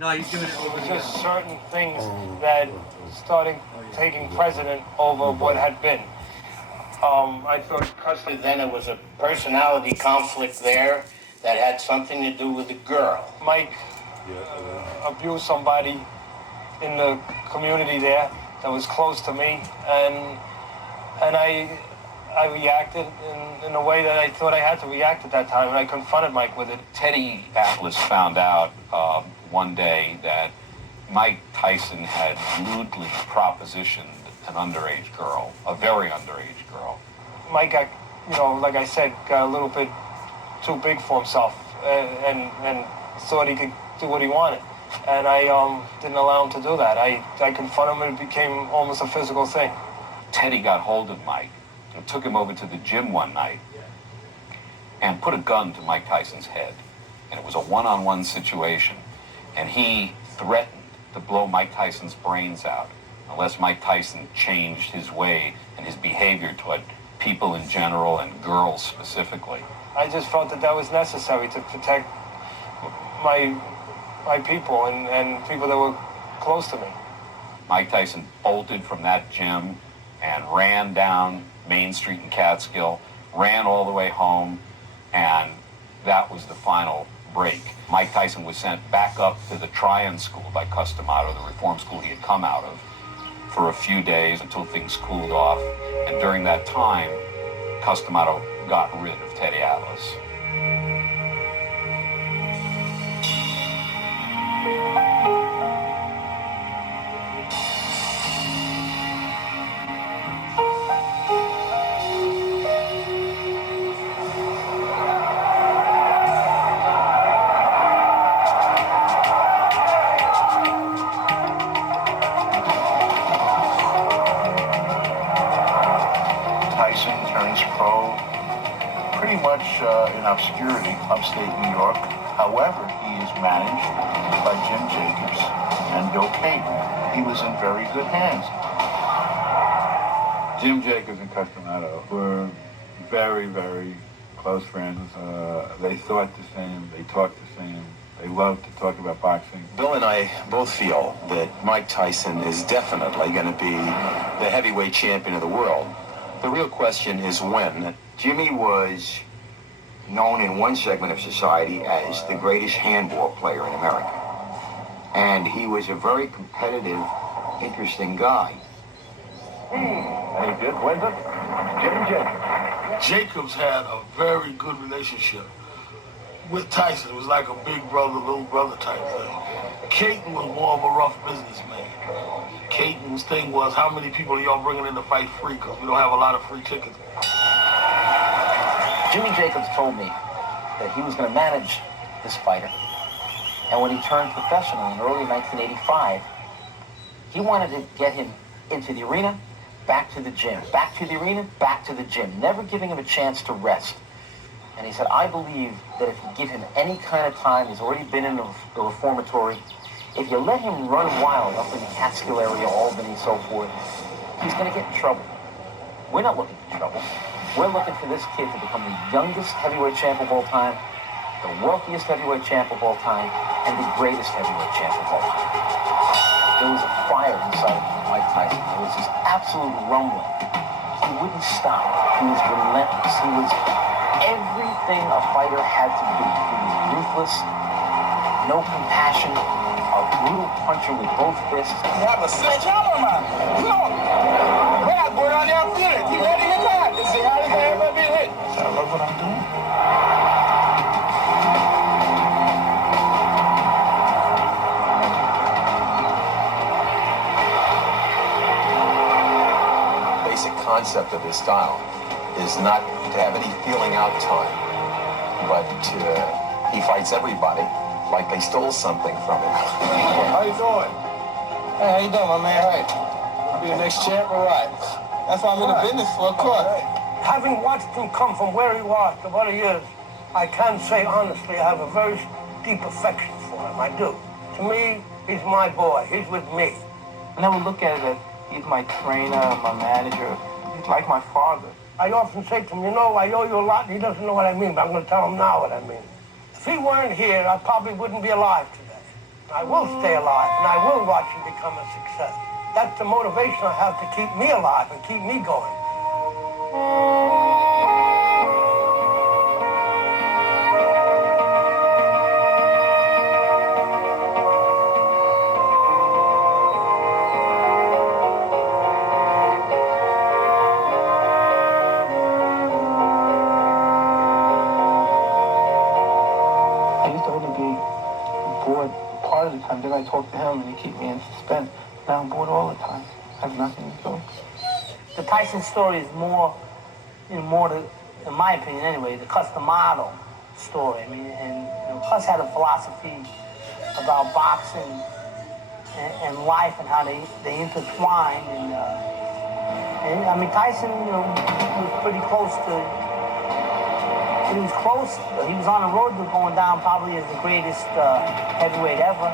No, he's doing it over the Just certain things that started taking precedent over what had been. I thought custody then it was a personality conflict there that had something to do with the girl. Mike abused somebody in the community there that was close to me, and I reacted in a way that I thought I had to react at that time, and I confronted Mike with it. Teddy Atlas found out one day that Mike Tyson had lewdly propositioned an underage girl, a very underage girl. Mike got, like I said, got a little bit too big for himself, and thought he could do what he wanted. And I didn't allow him to do that. I confronted him, and it became almost a physical thing. Teddy got hold of Mike and took him over to the gym one night and put a gun to Mike Tyson's head. And it was a one-on-one situation. And he threatened to blow Mike Tyson's brains out unless Mike Tyson changed his way and his behavior toward people in general and girls specifically. I just felt that was necessary to protect my people and people that were close to me. Mike Tyson bolted from that gym and ran down Main Street in Catskill, ran all the way home, and that was the final break. Mike Tyson was sent back up to the Tryon School by Customato, the reform school he had come out of, for a few days until things cooled off. And during that time, Customato got rid of Teddy Atlas. In obscurity, upstate New York. However, he is managed by Jim Jacobs and Bill Payton. He was in very good hands. Jim Jacobs and Customato were very, very close friends. They thought the same, they talked the same, they loved to talk about boxing. Bill and I both feel that Mike Tyson is definitely going to be the heavyweight champion of the world. The real question is when. Jimmy was known in one segment of society as the greatest handball player in America. And he was a very competitive, interesting guy. And he did win it. Jim Jacobs. Jacobs had a very good relationship with Tyson. It was like a big brother, little brother type thing. Caton was more of a rough businessman. Caton's thing was, how many people are y'all bringing in to fight free? Because we don't have a lot of free tickets. Jimmy Jacobs told me that he was going to manage this fighter. And when he turned professional in early 1985, he wanted to get him into the arena, back to the gym, back to the arena, back to the gym, never giving him a chance to rest. And he said, I believe that if you give him any kind of time, he's already been in the reformatory, if you let him run wild up in the Catskill area, Albany, and so forth, he's going to get in trouble. We're not looking for trouble. We're looking for this kid to become the youngest heavyweight champ of all time, the wealthiest heavyweight champ of all time, and the greatest heavyweight champ of all time. There was a fire inside of Mike Tyson. There was this absolute rumbling. He wouldn't stop. He was relentless. He was everything a fighter had to be. He was ruthless, no compassion, a brutal puncher with both fists. You have a sledgehammer, man. No. Yeah, go down there and feel it. You ready to get that? This is how they ever be hit. I love what I'm doing. Basic concept of his style is not to have any feeling out time, but he fights everybody like they stole something from him. How you doing? Hey, how you doing, my man? All right. I'll be the next champ, all right. That's why I'm in the business for, of course. Having watched him come from where he was to what he is, I can say honestly I have a very deep affection for him. I do. To me, he's my boy. He's with me. I never look at it as he's my trainer, my manager. He's like my father. I often say to him, you know, I owe you a lot, and he doesn't know what I mean, but I'm going to tell him now what I mean. If he weren't here, I probably wouldn't be alive today. I will stay alive, and I will watch you become a success. That's the motivation I have to keep me alive and keep me going. I used to only be bored part of the time. Then I talk to him and he keep me in suspense. Now I'm bored all the time. I have nothing to do. The Tyson story is more, more to, in my opinion anyway, the custom model story. I mean, and Cus had a philosophy about boxing and life and how they intertwine. And I mean, Tyson, was pretty close to. He was close. He was on the road to going down probably as the greatest heavyweight ever.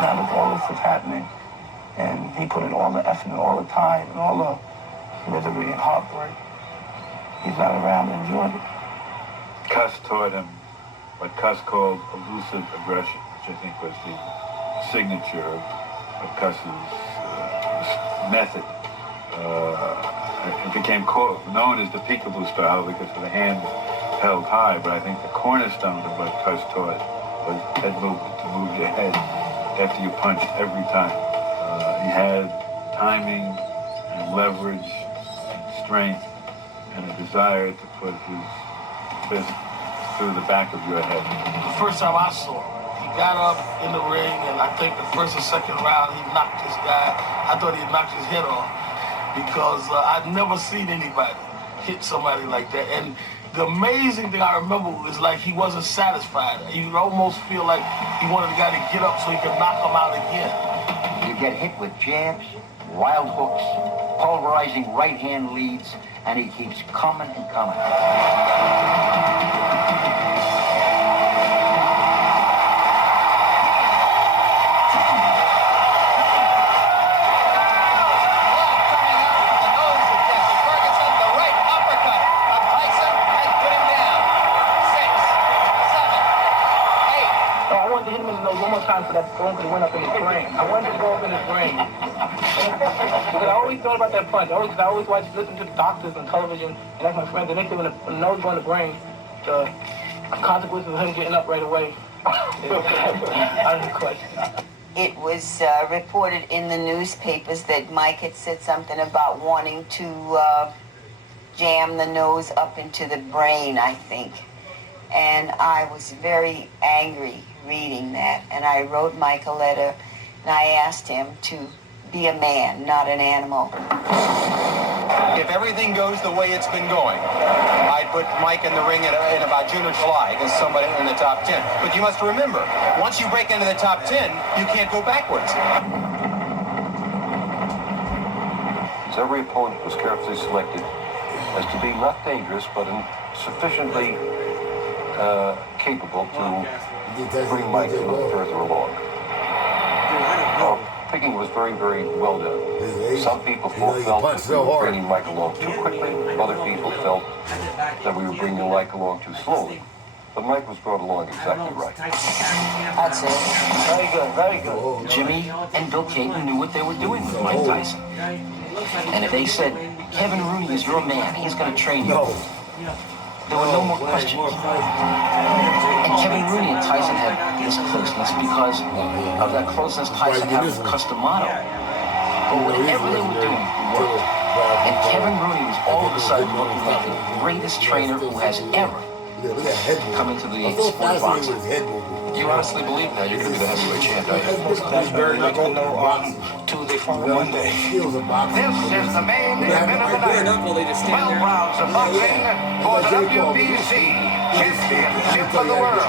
Now that all this is happening, and he put in all the effort and all the time and all the misery and heartbreak, he's not around to enjoy it. Cus taught him what Cus called elusive aggression, which I think was the signature of Cus's method. It became known as the peekaboo style because of the hands held high, but I think the cornerstone of what Cus taught was head movement, to move your head after you punched every time. He had timing and leverage and strength and a desire to put his fist through the back of your head. The first time I saw him, he got up in the ring, and I think the first or second round, he knocked this guy. I thought he'd knocked his head off because I'd never seen anybody hit somebody like that. And the amazing thing I remember was like he wasn't satisfied. You almost feel like he wanted the guy to get up so he could knock him out again. You get hit with jabs, wild hooks, pulverizing right-hand leads, and he keeps coming and coming. Time for that phone could have went up in his brain. I wanted to go up in his brain. Because I always thought about that punch. I always listen to the doctors on television and ask my friends, and they say when the nose go in the brain, the consequences of him getting up right away. Out of the question. It was reported in the newspapers that Mike had said something about wanting to jam the nose up into the brain, I think. And I was very angry reading that. And I wrote Mike a letter, and I asked him to be a man, not an animal. If everything goes the way it's been going, I'd put Mike in the ring in about June or July against somebody in the top 10. But you must remember, once you break into the top 10, you can't go backwards. Every opponent was carefully selected as to be not dangerous, but sufficiently capable to bring Mike a little further along. Picking was very, very well done. Some people felt that we were bringing Mike along too quickly. Other people felt that we were bringing Mike along too slowly. But Mike was brought along exactly right. That's it. Very good, very good. Jimmy and Bill Caton knew what they were doing with Mike Tyson. And if they said, Kevin Rooney is your man, he's going to train you, there were no more questions. And Kevin Rooney and Tyson had this closeness because of that closeness Tyson had with Custom Motto. But whatever they were doing, it worked. And Kevin Rooney was all of a sudden looking like the greatest trainer who has ever come into the sport of boxing. You honestly believe now you're going to be the heavyweight champ, don't you? That's very much going to know on Tuesday, Monday. This is the main event of the night. 12 rounds of boxing for the WBC Championship of the world.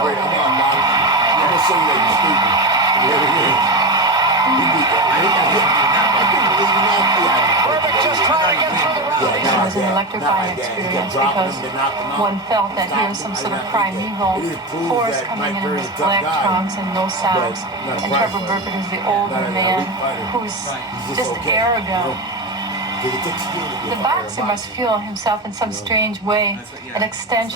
Perfect just trying to get through the round. electrifying experience because one felt that here was some sort of primeval force coming in his black trunks and no socks. And Trevor Burkett is the older man who's just arrogant. The boxer must feel himself in some strange way an extension